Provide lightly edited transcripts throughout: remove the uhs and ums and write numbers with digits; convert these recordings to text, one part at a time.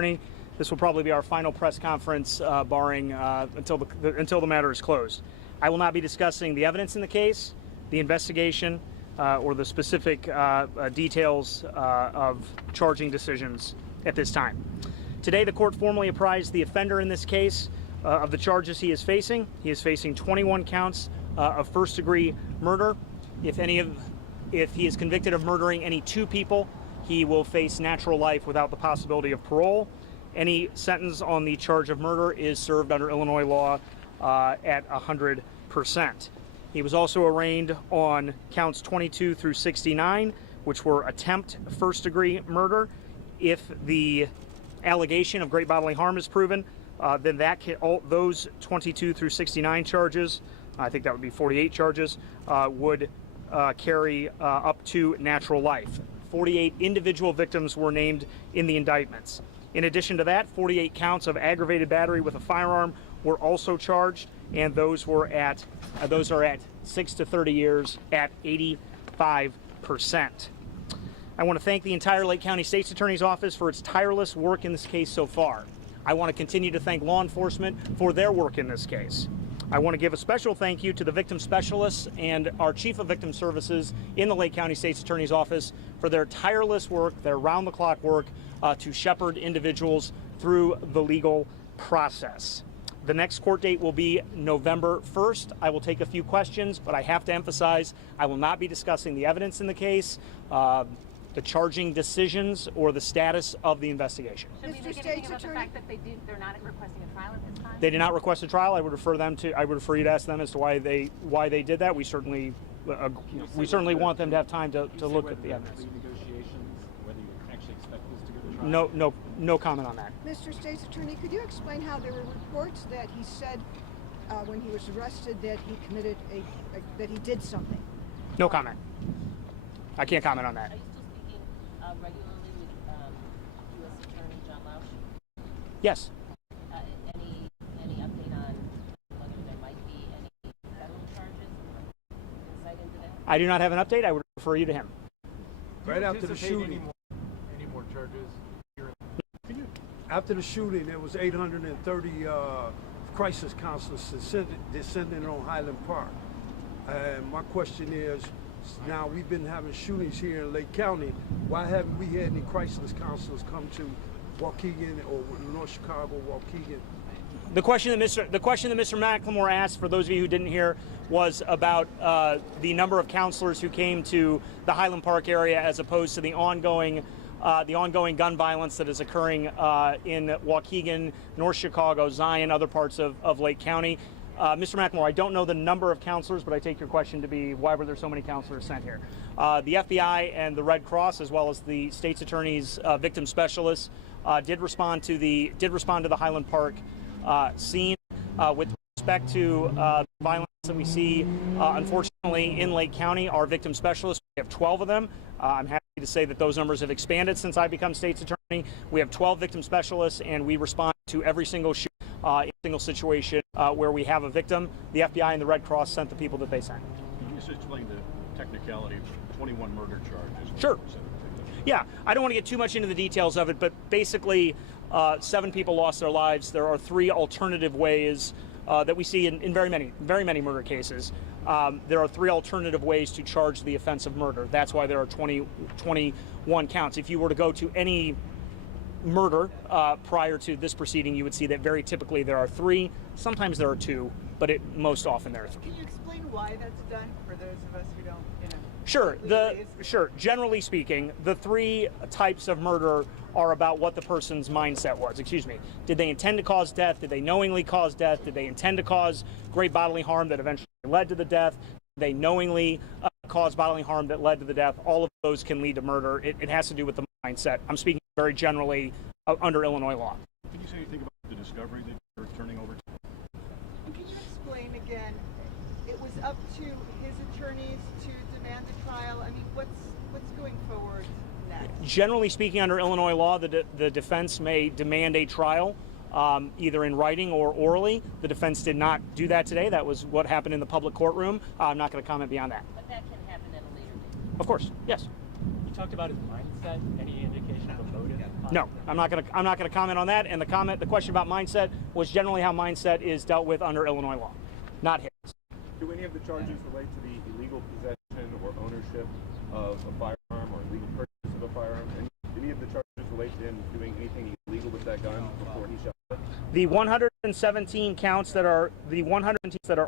Attorney. This will probably be our final press conference, barring until the matter is closed. I will not be discussing the evidence in the case, the investigation, or the specific details of charging decisions at this time. Today, the court formally apprised the offender in this case of the charges he is facing. He is facing 21 counts of first-degree murder. If he is convicted of murdering any 2 people, he will face natural life without the possibility of parole. Any sentence on the charge of murder is served under Illinois law at 100%. He was also arraigned on counts 22 through 69, which were attempt first-degree murder. If the allegation of great bodily harm is proven, then those 22 through 69 charges, I think that would be 48 charges, would carry up to natural life. 48 individual victims were named in the indictments. In addition to that, 48 counts of aggravated battery with a firearm were also charged, and those are at 6 to 30 years at 85%. I want to thank the entire Lake County State's Attorney's Office for its tireless work in this case so far. I want to continue to thank law enforcement for their work in this case. I want to give a special thank you to the victim specialists and our Chief of Victim Services in the Lake County State's Attorney's Office for their tireless work, their round-the-clock work to shepherd individuals through the legal process. The next court date will be November 1st. I will take a few questions, but I have to emphasize I will not be discussing the evidence in the case, the charging decisions, or the status of the investigation. Should we make anything about the fact that they're not requesting a trial at this time? They did not request a trial. I would refer you to ask them as to why they did that. We certainly want them to have time to look at the evidence. Whether you actually expect this to go to trial? No comment on that. Mr. State's Attorney, could you explain how there were reports that he said when he was arrested that he committed that he did something? No comment. I can't comment on that. Are you still speaking regularly with U.S. Attorney John Lausch? Yes. Any update on whether there might be any federal charges or insight into that? I do not have an update. I would refer you to him. Right after the shooting. Any more charges? After the shooting, there was 830 crisis counselors descending on Highland Park. And my question is, now we've been having shootings here in Lake County. Why haven't we had any crisis counselors come to Waukegan or North Chicago, Waukegan? The question that Mr. McLemore asked, for those of you who didn't hear, was about the number of counselors who came to the Highland Park area as opposed to the ongoing gun violence that is occurring in Waukegan, North Chicago, Zion, other parts of Lake County. Mr. McLemore, I don't know the number of counselors, but I take your question to be, why were there so many counselors sent here? The FBI and the Red Cross, as well as the State's Attorney's victim specialists, did respond to the Highland Park scene with respect to violence that we see, unfortunately, in Lake County. Our victim specialists, we have 12 of them. I'm happy to say that those numbers have expanded since I become State's Attorney. We have 12 victim specialists, and we respond to every single shoot, in a single situation where we have a victim. The FBI and the Red Cross sent the people that they sent. Can you just explain the technicality of 21 murder charges? Sure. Yeah, I don't want to get too much into the details of it, but basically 7 people lost their lives. There are 3 alternative ways that we see in very many murder cases. There are 3 alternative ways to charge the offense of murder. That's why there are 21 counts. If you were to go to any murder prior to this proceeding, you would see that very typically there are 3. Sometimes there are 2, but most often there are 3. Can you explain why that's done for those of us who don't, Sure. Generally speaking, the 3 types of murder are about what the person's mindset was. Excuse me. Did they intend to cause death? Did they knowingly cause death? Did they intend to cause great bodily harm that eventually led to the death? Did they knowingly cause bodily harm that led to the death? All of those can lead to murder. It has to do with the mindset. I'm speaking very generally under Illinois law. Can you say anything about the discovery that you're turning over to? Can you explain again? It was up to his attorneys to demand the trial. I mean, what's going forward next? Generally speaking, under Illinois law, the defense may demand a trial, either in writing or orally. The defense did not do that today. That was what happened in the public courtroom. I'm not going to comment beyond that. But that can happen at a later date. Of course, yes. You talked about his mindset. Any indication of a motive? No, I'm not gonna comment on that. And the question about mindset was generally how mindset is dealt with under Illinois law, not his. Do any of the charges relate to the illegal possession or ownership of a firearm or illegal purchase of a firearm? And do any of the charges relate to him doing anything illegal with that gun before he shot it? The 117 counts that are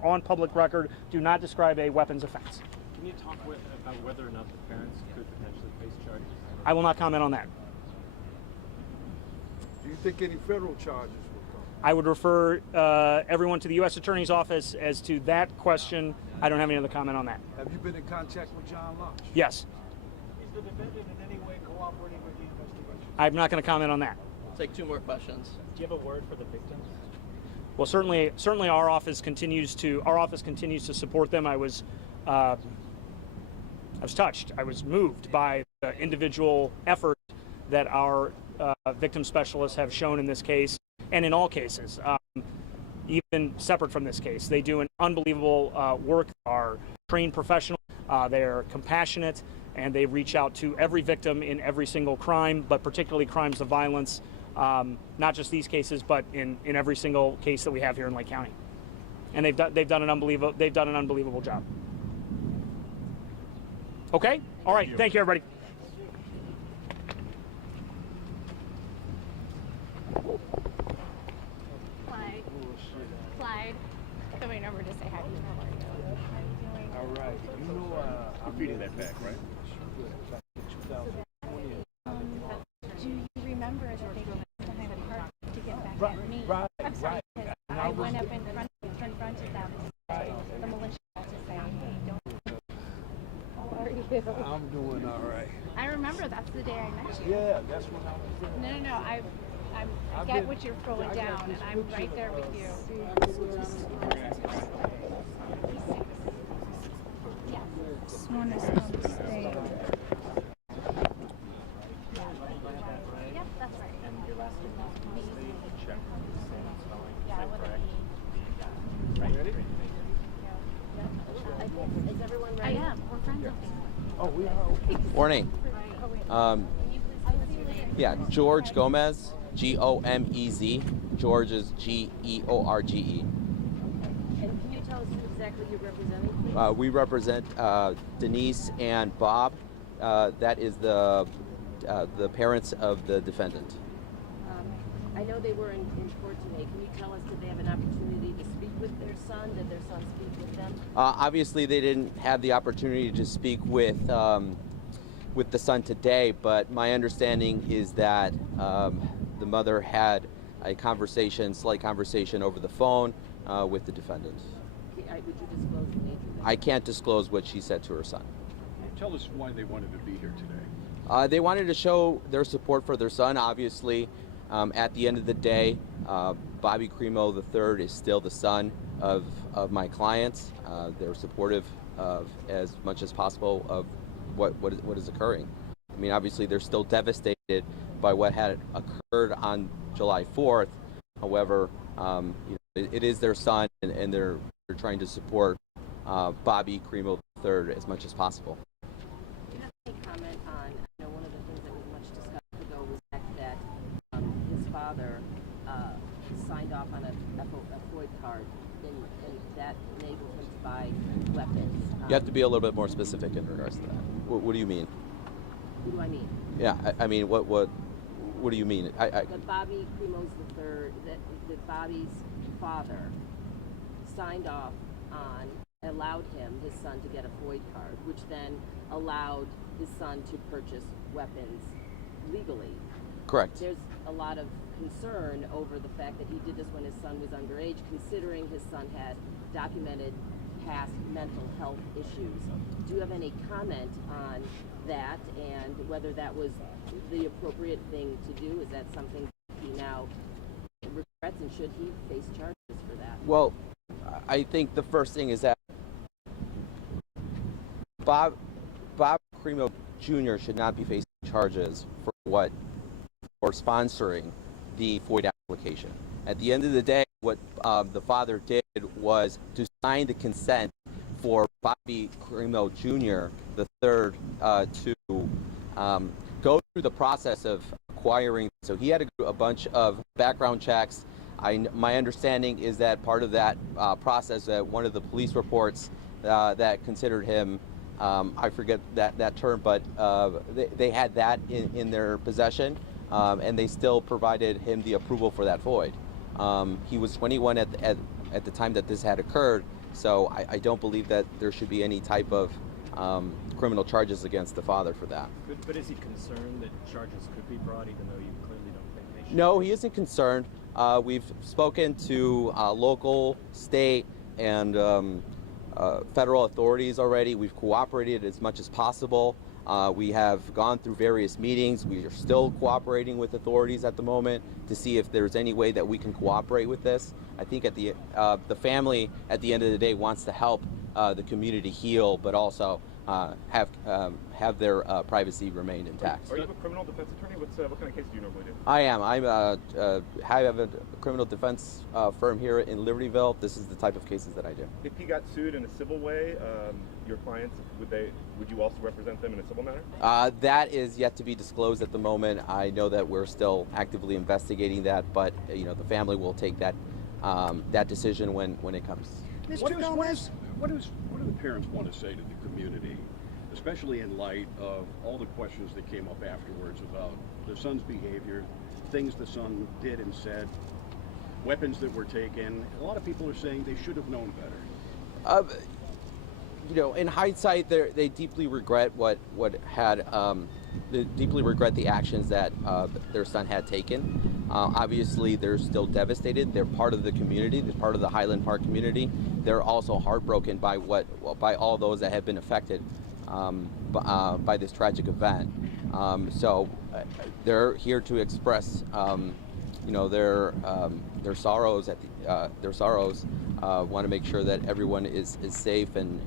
on public record do not describe a weapons offense. Can you talk about whether or not the parents could potentially face charges? I will not comment on that. Do you think any federal charges will come? I would refer everyone to the U.S. Attorney's Office as to that question. I don't have any other comment on that. Have you been in contact with John Lodge? Yes. Is the defendant in any way cooperating with the investigation? I'm not going to comment on that. Take 2 more questions. Do you have a word for the victims? Well, certainly our office continues to support them. I was touched. I was moved by the individual effort that our victim specialists have shown in this case and in all cases, even separate from this case. They do an unbelievable work. Are trained professionals. They are compassionate, and they reach out to every victim in every single crime, but particularly crimes of violence. Not just these cases, but in every single case that we have here in Lake County, and they've done an unbelievable job. Okay, all right. Thank you, everybody. Clyde, coming over to say hi to you. How are you doing? All right. You know, You're feeding that back, right? Do you remember as you're taking us to Highland Park to get back at me? I'm sorry, because I went up in front of them, the militia, to say, hey, don't. How are you? I'm doing all right. I remember that's the day I met you. Yeah, that's when I was there. No. I get what you're throwing down, and I'm right there with you. Yeah. This one is on the stage. Yep, that's right. And your last name is check. Yeah, with an E. Right. Is everyone I ready? am. We're friends on Facebook. Oh, we are. Morning. Yeah, George Gomez, Gomez. George is George. And can you tell us who exactly you're representing, please? We represent Denise and Bob. That is the parents of the defendant. I know they were in court today. Can you tell us, did they have an opportunity to speak with their son? Did their son speak with them? Obviously, they didn't have the opportunity to speak with the son today, but my understanding is that the mother had a slight conversation over the phone with the defendant. Would you disclose the nature of that? I can't disclose what she said to her son. Tell us why they wanted to be here today. They wanted to show their support for their son. Obviously, at the end of the day, Bobby Cremo III is still the son of my clients. They're supportive of as much as possible of what is occurring. I mean, obviously, they're still devastated by what had occurred on July 4th. However, it is their son, and they're trying to support Bobby Cremo III as much as possible. Do you have any comment on, I know one of the things that was much discussed ago was that his father signed off on a FOID card, and that enabled him to buy weapons. You have to be a little bit more specific in regards to that. What do you mean? What do I mean? Yeah, I mean, what do you mean? That Bobby Cremos III, that Bobby's father signed off on, allowed his son to get a FOID card, which then allowed his son to purchase weapons legally. Correct. There's a lot of concern over the fact that he did this when his son was underage, considering his son had documented past mental health issues. Do you have any comment on that and whether that was the appropriate thing to do? Is that something he now regrets, and should he face charges for that? Well, I think the first thing is that Bob Cremo Jr. should not be facing charges for sponsoring the FOID application. At the end of the day, what the father did was to sign the consent for Bobby Cremo Jr. the third go through the process of acquiring. So he had to do a bunch of background checks. My understanding is that part of that process, one of the police reports that considered him, I forget that term, but they had that in their possession, and they still provided him the approval for that void. He was 21 at the time that this had occurred, so I don't believe that there should be any type of criminal charges against the father for that. But is he concerned that charges could be brought, even though you clearly don't think they should? No, he isn't concerned. We've spoken to local, state, and federal authorities already. We've cooperated as much as possible. We have gone through various meetings. We are still cooperating with authorities at the moment to see if there's any way that we can cooperate with this. I think at the family, at the end of the day, wants to help the community heal, but also have their privacy remain intact. Are you a criminal defense attorney? What kind of case do you normally do? I am. I have a criminal defense firm here in Libertyville. This is the type of cases that I do. If he got sued in a civil way, your clients, would you also represent them in a civil manner? That is yet to be disclosed at the moment. I know that we're still actively investigating that, but the family will take that decision when it comes. Mr. Gomez? What do the parents want to say to the community, especially in light of all the questions that came up afterwards about the son's behavior, things the son did and said, weapons that were taken? A lot of people are saying they should have known better. In hindsight, they deeply regret they deeply regret the actions that their son had taken. Obviously, they're still devastated. They're part of the community. They're part of the Highland Park community. They're also heartbroken by by all those that have been affected by this tragic event. So they're here to express, their sorrows want to make sure that everyone is safe, and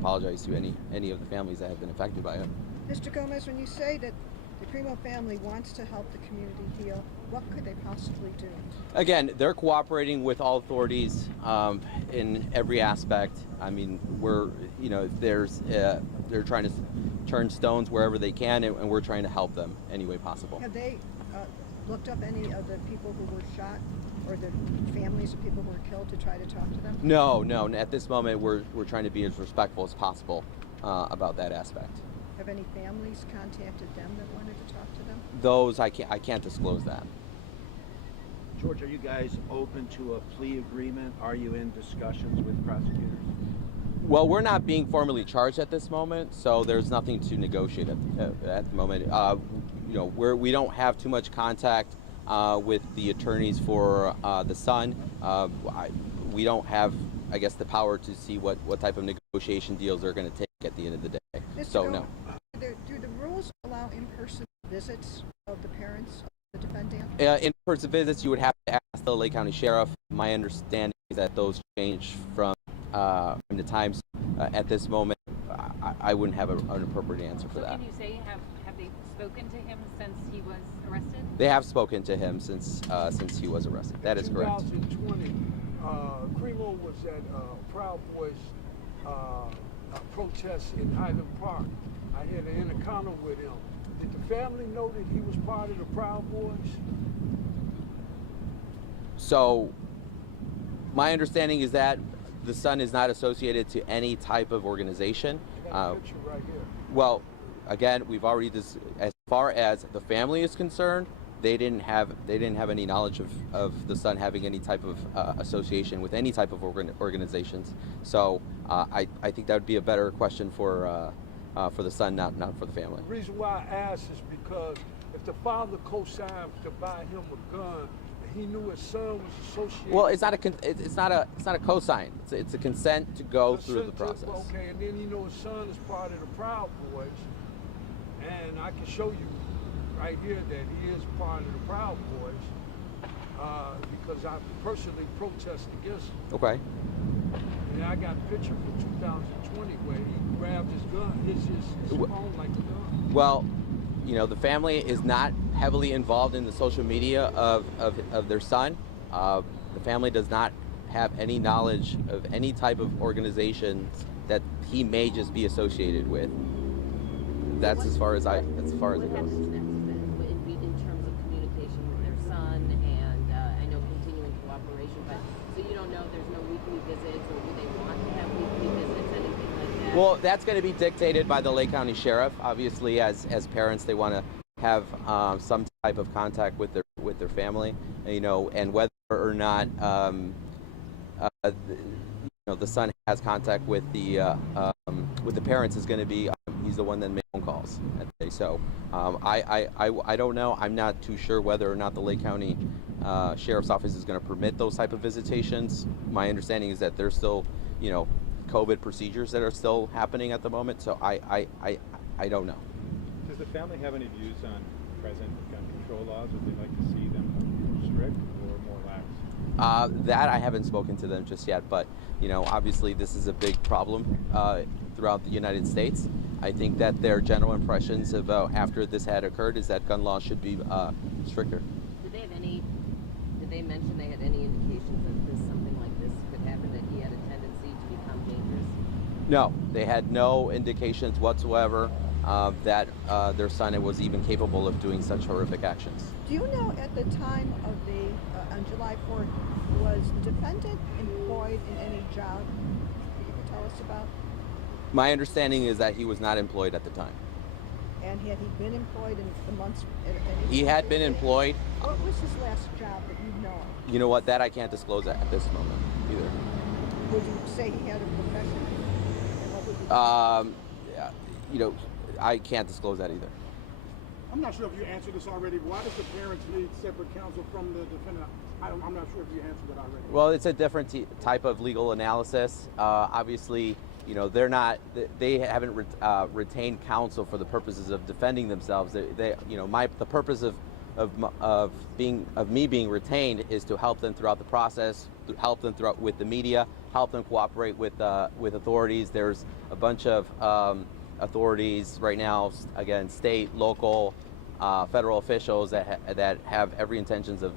apologize to any of the families that have been affected by it. Mr. Gomez, when you say that the Cremo family wants to help the community heal, what could they possibly do? Again, they're cooperating with all authorities in every aspect. I mean, they're trying to turn stones wherever they can, and we're trying to help them any way possible. Have they looked up any of the people who were shot or the families of people who were killed to try to talk to them? No. At this moment, we're trying to be as respectful as possible about that aspect. Have any families contacted them that wanted to talk to them? Those I can't disclose that. George, are you guys open to a plea agreement? Are you in discussions with prosecutors? Well, we're not being formally charged at this moment, so there's nothing to negotiate at the moment. We don't have too much contact with the attorneys for the son. We don't have, I guess, the power to see what type of negotiation deals they're going to take at the end of the day. So no. Do the rules allow in-person visits of the parents of the defendant? In-person visits, you would have to ask the Lake County Sheriff. My understanding is that those change from the times. At this moment, I wouldn't have an appropriate answer for that. Can you say, have they spoken to him since he was arrested? They have spoken to him since he was arrested. That is correct. In 2020, Cremo was at Proud Boys protest in Highland Park. I had an encounter with him. Did the family know that he was part of the Proud Boys? So, my understanding is that the son is not associated to any type of organization. I got a picture right here. Well, again, we've already as far as the family is concerned, they didn't have any knowledge of the son having any type of association with any type of organizations. So I think that would be a better question for the son, not for the family. The reason why I ask is because if the father co-signed to buy him a gun, he knew his son was associated. Well, it's not a co-sign. It's a consent to go through the process. Okay, and then his son is part of the Proud Boys, and I can show you right here that he is part of the Proud Boys because I personally protest against him. Okay. And I got a picture from 2020 where he grabbed his gun, his phone like a gun. Well, the family is not heavily involved in the social media of their son. The family does not have any knowledge of any type of organizations that he may just be associated with. that's as far as it What goes. happens next then, in terms of communication with their son and I know continuing cooperation, but so you don't know, there's no weekly visits, or do they want to have weekly visits, anything like that? Well, that's going to be dictated by the Lake County Sheriff. Obviously, as parents, they want to have some type of contact with their family, and whether or not the son has contact with the parents is going to be he's the one that makes phone calls. So I don't know. I'm not too sure whether or not the Lake County Sheriff's Office is going to permit those type of visitations. My understanding is that there's still COVID procedures that are still happening at the moment. So I don't know. Does the family have any views on present gun control laws? Would they like to see them more strict or more lax? That I haven't spoken to them just yet, but obviously this is a big problem throughout the United States. I think that their general impressions about after this had occurred is that gun laws should be stricter. Did they mention they had any indications that something like this could happen, that he had a tendency to become dangerous? No, they had no indications whatsoever that their son was even capable of doing such horrific actions. Do you know at the time of on July 4th, was the defendant employed in any job that you could tell us about? My understanding is that he was not employed at the time. And had he been employed in the months? He had been employed. What was his last job that you know of? You know what? That I can't disclose at this moment either. Would you say he had a profession? And what would you I can't disclose that either. I'm not sure if you answered this already. Why does the parents need separate counsel from the defendant? I'm not sure if you answered that already. Well, it's a different type of legal analysis. Obviously, they haven't retained counsel for the purposes of defending themselves. The purpose of me being retained is to help them throughout the process, to help them with the media, help them cooperate with authorities. There's a bunch of authorities right now, again, state, local, federal officials that have every intentions of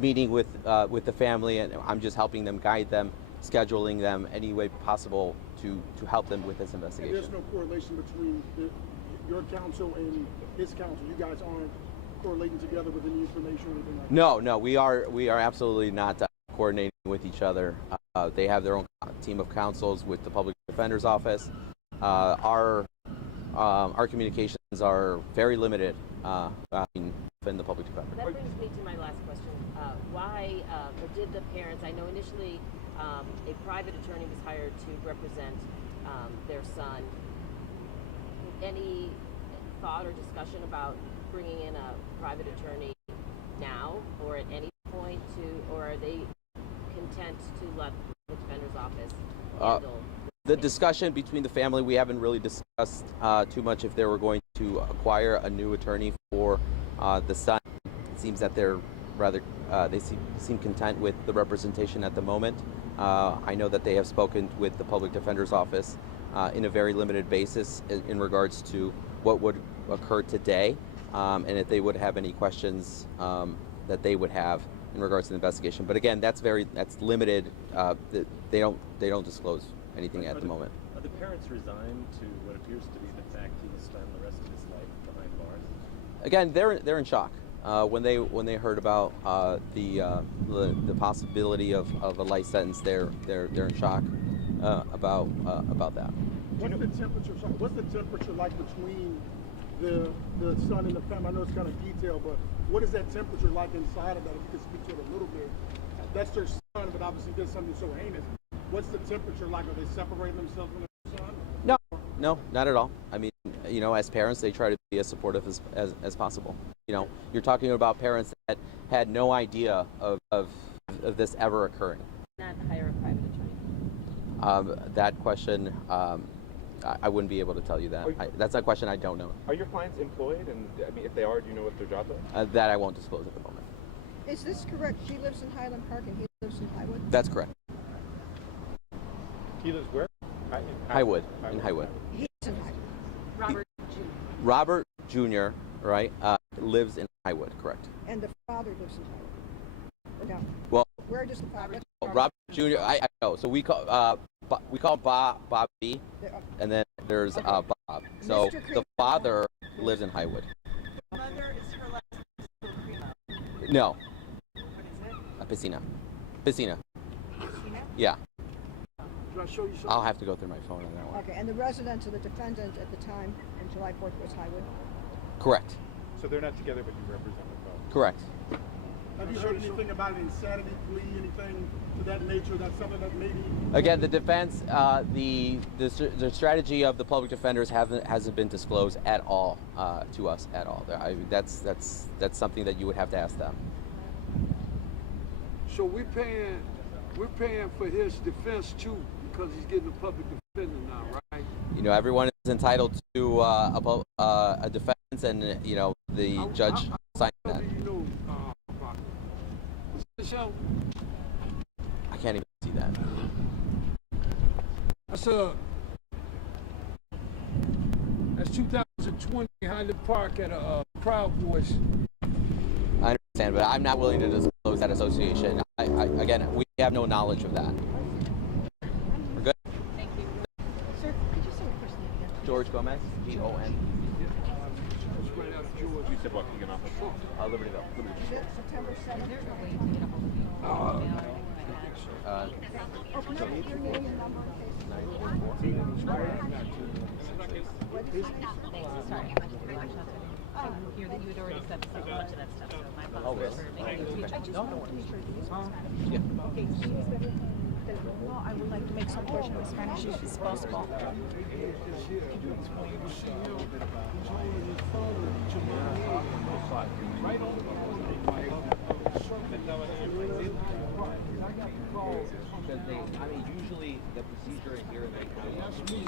meeting with the family, and I'm just helping them, guide them, scheduling them any way possible to help them with this investigation. And there's no correlation between your counsel and his counsel. You guys aren't correlating together with any information or anything like that? No, we are absolutely not coordinating with each other. They have their own team of counsels with the Public Defender's Office. Our communications are very limited within the Public Defender. That brings me to my last question. Why, or did the parents, I know initially a private attorney was hired to represent their son. Any thought or discussion about bringing in a private attorney now or at any point or are they content to let the defender's office handle the discussion between the family? We haven't really discussed too much if they were going to acquire a new attorney for the son. It seems that they're rather they seem content with the representation at the moment. I know that they have spoken with the Public Defender's Office in a very limited basis in regards to what would occur today, and if they would have any questions that they would have in regards to the investigation. But again, that's limited. They don't disclose anything at the moment. Are the parents resigned to what appears to be the fact he will spend the rest of his life behind bars? Again, they're in shock. When they heard about the possibility of a life sentence, they're in shock about that. What's the temperature like between the son and the family? I know it's kind of detailed, but what is that temperature like inside of that? If you could speak to it a little bit. That's their son, but obviously did something so heinous. What's the temperature like? Are they separating themselves from their son? No, not at all. I mean, as parents, they try to be as supportive as possible. You're talking about parents that had no idea of this ever occurring. Not hire a private attorney? That question, I wouldn't be able to tell you that. That's a question I don't know. Are your clients employed? And I mean, if they are, do you know what their jobs are? That I won't disclose at the moment. Is this correct? She lives in Highland Park and he lives in Highwood? That's correct. He lives where? Highwood. In Highwood. He's in Highwood. Robert Jr., right, lives in Highwood, correct. And the father lives in Highwood? Or no? Well, where does the father? Robert Jr., I know. So we call Bobby, and then there's job. So Mr. the father lives in Highwood. Mother, is her last name still Primo? No, What is it? Piscina. Piscina. Christina? Yeah, Can I show you something? I'll have to go through my phone on that one. Okay, and the residence of the defendant at the time on July 4th was Highwood? Correct. So they're not together, but you represent them both. Correct. Have you heard anything about an insanity plea, anything to that nature? That's something that maybe. Again, the defense, the strategy of the public defenders hasn't been disclosed at all to us at all. That's something that you would have to ask them. So we're paying for his defense too, because he's getting a public defender now, right? You know, everyone is entitled to a defense, and you know the judge signed that. You know, about it. Is this him? I can't even see that. That's 2020 Highland Park at a Proud Boys. I understand, but I'm not willing to disclose that association. Again, we have no knowledge of that. We're good? Thank you. Sir, could you say your first name again? George Gomez, G-O-N. That's right out of George. You said what? You get off the Libertyville. Is it September 7th? There's a way to get a hold of you. Email or anything like that. Oh, can I get your name and number in case? Sorry, I hear that you had already said a bunch of that stuff, so my apologies for making you reach. I just wanted to make sure these was okay, so is everything that well, I would like to make some portion of Spanish if it's possible. Because usually the procedure here in Lake County